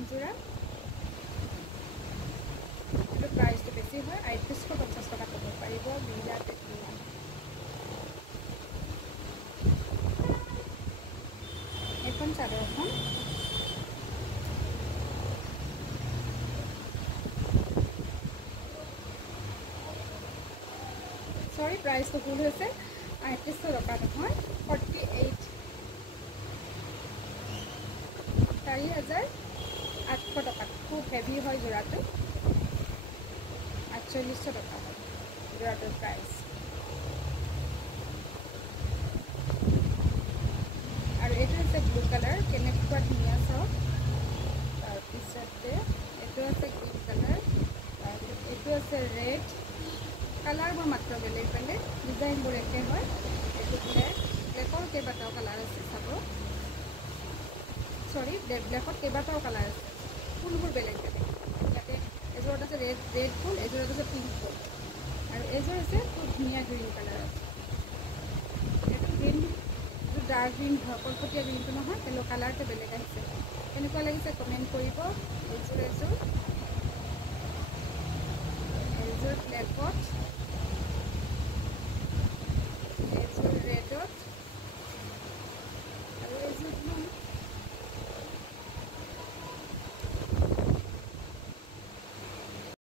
তিনযোৰা কিন্তু প্ৰাইচটো বেছি হয় ৩৫৫০ টকা পাব পাৰিব বিৰাট ধুনীয়া এইখন চাদৰখন সৰি প্ৰাইচটো ভুল হৈছে ৩৫০০ টকা নহয় 48 ৪,৮০০ টকা খুব হেভি হয় যোৰাটো ৪৮০০ টকা হয় যোৰাটোৰ প্ৰাইচ আৰু এইটো হৈছে ব্লু কালাৰ কেনেকুৱা ধুনীয়া চাওক তাৰপিছতে এইটো আছে গ্ৰীণ কালাৰ তাৰপিছত এইটো আছে ৰেড কালাৰবোৰ মাত্ৰ বেলেগ বেলেগ ডিজাইনবোৰ একে হয় এইটো ব্লেকৰ কেইবাটাও কালাৰ আছে চাব সৰি ব্লেকত কেইবাটাও কালাৰ আছে ফুলবোৰ বেলেগ বেলেগ ইয়াতে এযোৰত আছে ৰেড ফুল এযোৰত আছে পিংক ফুল আৰু এযোৰ আছে খুব ধুনীয়া গ্ৰীণ কালাৰ আছে এইটো গ্ৰীণ এইটো ডাৰ্ক গ্ৰীণ কলপতীয়া গ্ৰীণটো নহয় কিন্তু কালাৰটো বেলেগ আহিছে কেনেকুৱা লাগিছে কমেণ্ট কৰিব এইযোৰ ব্লেকত